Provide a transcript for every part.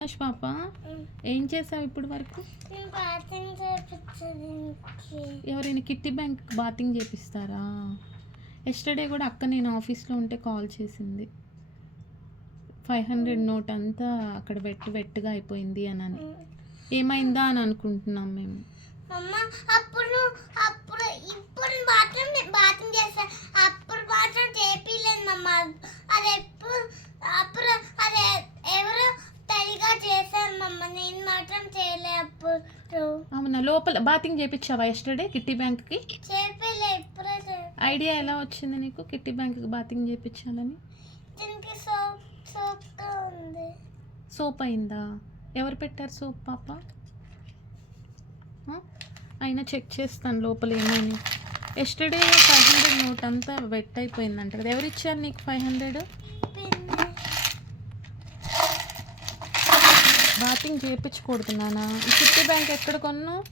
పాప ఏం చేసావు ఇప్పుడు వరకు? ఎవరైనా కిట్టి బ్యాంక్ బాతింగ్ చేపిస్తారా? ఎస్టర్డే కూడా అక్క నేను ఆఫీస్లో ఉంటే కాల్ చేసింది. 500 నోట్ అంతా అక్కడ వెట్టుగా అయిపోయింది అని ఏమైందా అని అనుకుంటున్నాం మేము. అప్పుడు మాత్రం బాత్రూమ్ చేస్తా, అప్పుడు మాత్రం చేపిలేదు మమ్మ. అది అప్పుడు అది ఎవరు తడిగా చేశారు మమ్మ, నేను మాత్రం చేయలే అప్పుడు. అవునా, లోపల బాతింగ్ చేపించావా ఎస్టర్డే కిట్టి బ్యాంక్కి? చేపిలే, ఇప్పుడే ఐడియా ఎలా వచ్చింది నీకు కిట్టి బ్యాంక్కి బాతింగ్ చేపించాలని? దీనికి సోప్తో ఉంది. సోప్ అయిందా? ఎవరు పెట్టారు సోప్ పాప? అయినా చెక్ చేస్తాను లోపల ఏమైనా. ఎస్టర్డే 500 నోట్ అంతా వెట్ అయిపోయిందంట కదా, ఎవరు ఇచ్చారు నీకు 500? బాతింగ్ చేయించకూడదు నాన్న. ఈ కిట్టి బ్యాంక్ ఎక్కడ కొన్నావు?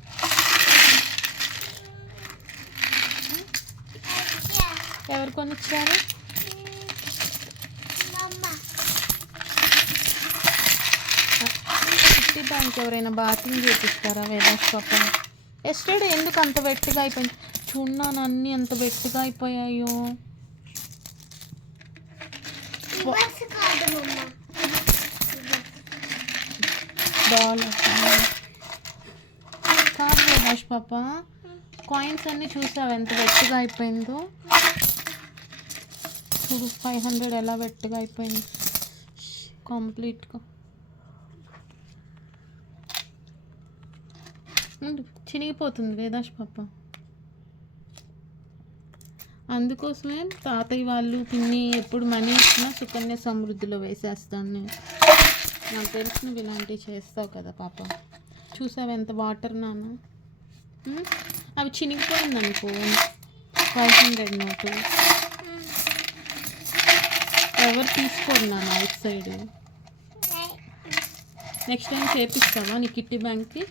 ఎవరు కొనిచ్చారు? కిట్టి బ్యాంక్ ఎవరైనా బాతింగ్ చేపిస్తారా వేదాస్ పాప? ఎస్టర్డే ఎందుకు అంత వెట్టిగా అయిపోయింది? చూన్నాను అన్నీ అంత వెట్టిగా అయిపోయాయో. కాదు వేదాస్ పాప, కాయిన్స్ అన్నీ చూసావు ఎంత వెట్టిగా అయిపోయిందో? చూడు 500 ఎలా వెట్టిగా అయిపోయింది కంప్లీట్గా. చినిగిపోతుంది వేదాష్ పాప. అందుకోసమే తాతయ్య వాళ్ళు పిన్ని ఎప్పుడు మనీ ఇచ్చినా సుకన్య సమృద్ధిలో వేసేస్తాను నేను. నాకు తెలిసి నువ్వు ఇలాంటివి చేస్తావు కదా పాప. చూసావు ఎంత వాటర్ నాన్న? అవి చినిగిపోయింది అనుకో 500 నోటు. ఎవరు తీసుకోరు నాన్న అవుట్ సైడ్. నెక్స్ట్ టైం చేపిస్తావా నీ కిట్టి బ్యాంక్కి?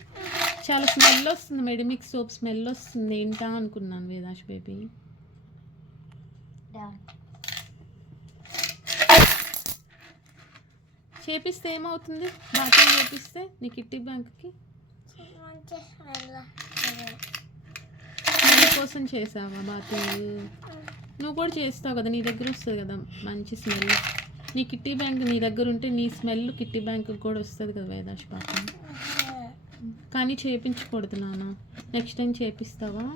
చాలా స్మెల్ వస్తుంది, మెడిమిక్స్ సోప్ స్మెల్ వస్తుంది. ఏంటా అనుకున్నాను వేదాష్ బేబీ. చేపిస్తే ఏమవుతుంది? బాతింగ్ చేపిస్తే నీ కిట్టి బ్యాంక్కి? స్మెల్ కోసం చేసావా బాతింగ్? నువ్వు కూడా చేస్తావు కదా, నీ దగ్గర వస్తుంది కదా మంచి స్మెల్. నీ కిట్టి బ్యాంక్ నీ దగ్గర ఉంటే నీ స్మెల్ కిట్టి బ్యాంక్కి కూడా వస్తుంది కదా వేదాష్ పాప. కానీ చేయించకూడదు నాన్న. Next time చేపిస్తావా?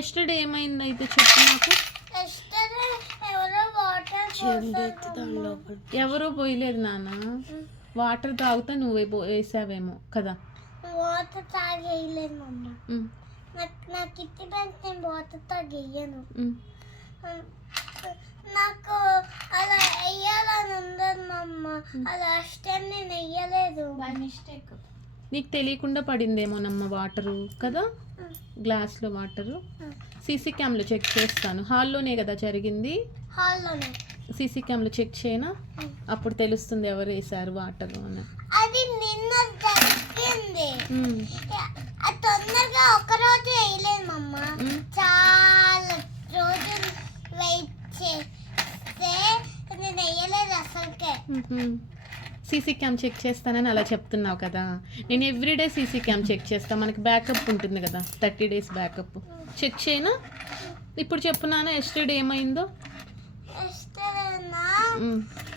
ఎస్టర్డే ఏమైంది అయితే చెప్పు నాకు. ఎవరో పోయలేదు నాన్న, వాటర్ తాగుతా నువ్వే వేసావేమో కదా. వాటర్ తాగేయలేదు మమ్మ. నా కిట్టి బ్యాంక్ నేను వాటర్ తాగేయను. నాకు అలా వెయ్యాలని ఉండదు మమ్మ. అలా టైం నేను వెయ్యలేదు, బై మిస్టేక్. నీకు తెలియకుండా పడిందేమోనమ్మ వాటరు కదా, గ్లాస్లో వాటరు. సీసీ క్యామ్లో చెక్ చేస్తాను. హాల్లోనే కదా జరిగింది? హాల్లోనే. సీసీ క్యామ్లో చెక్ చేయనా? అప్పుడు తెలుస్తుంది ఎవరు వేసారు వాటరు అని. అది నిన్న జరిగింది. తొందరగా ఒకరోజు వేయలేదు మమ్మ, చాలా రోజులు వెయిట్ చేస్తే నేను వేయలేదు అసలుకే. సీసీ క్యామ్ చెక్ చేస్తానని అలా చెప్తున్నావు కదా. నేను ఎవ్రీడే సీసీ క్యామ్ చెక్ చేస్తాను, మనకి బ్యాకప్ ఉంటుంది కదా, 30 days బ్యాకప్. చెక్ చేయనా? ఇప్పుడు చెప్పున్నానా ఎస్టర్డే ఏమైందో?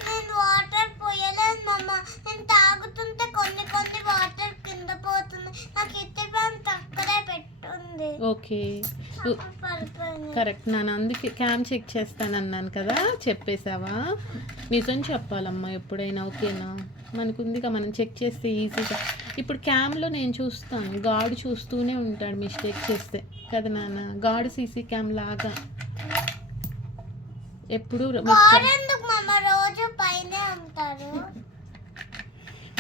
నేను వాటర్ పోయలేదు మమ్మ. నేను తాగుతుంటే కొన్ని వాటర్ కింద పోతుంది. నాకు కిట్టి బ్యాంక్ అక్కడే పెట్టుంది. ఓకే కరెక్ట్ నాన్న, అందుకే క్యామ్ చెక్ చేస్తానన్నాను కదా, చెప్పేసావా? నిజం చెప్పాలమ్మా ఎప్పుడైనా, ఓకేనా? మనకుందిగా, మనం చెక్ చేస్తే ఈజీగా. ఇప్పుడు క్యామ్లో నేను చూస్తాను, గాడు చూస్తూనే ఉంటాడు మిస్టేక్ చేస్తే కదా నాన్న. గాడు సీసీ క్యామ్ లాగా ఎప్పుడు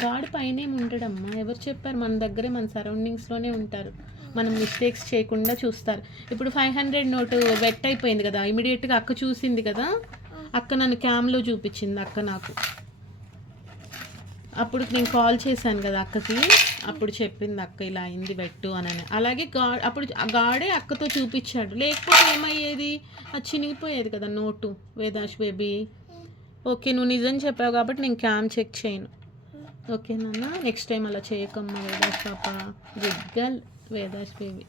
గాడు పైనే ఉంటాడమ్మా. ఎవరు చెప్పారు? మన దగ్గరే, మన సరౌండింగ్స్లోనే ఉంటారు. మనం మిస్టేక్స్ చేయకుండా చూస్తారు. ఇప్పుడు 500 నోటు వెట్ అయిపోయింది కదా, ఇమీడియట్గా అక్క చూసింది కదా, అక్క నన్ను క్యామ్లో చూపించింది అక్క నాకు. అప్పుడు నేను కాల్ చేశాను కదా అక్కకి, అప్పుడు చెప్పింది అక్క ఇలా అయింది వెట్టు అని. అలాగే అప్పుడు గాడే అక్కతో చూపించాడు, లేకపోతే ఏమయ్యేది? అది చినిగిపోయేది కదా నోటు వేదాష్ బేబీ. ఓకే, నువ్వు నిజం చెప్పావు కాబట్టి నేను క్యామ్ చెక్ చేయను. ఓకేనా? నెక్స్ట్ టైం అలా చేయకమ్మా వేదాస్ పాప. Good girl Vedas baby.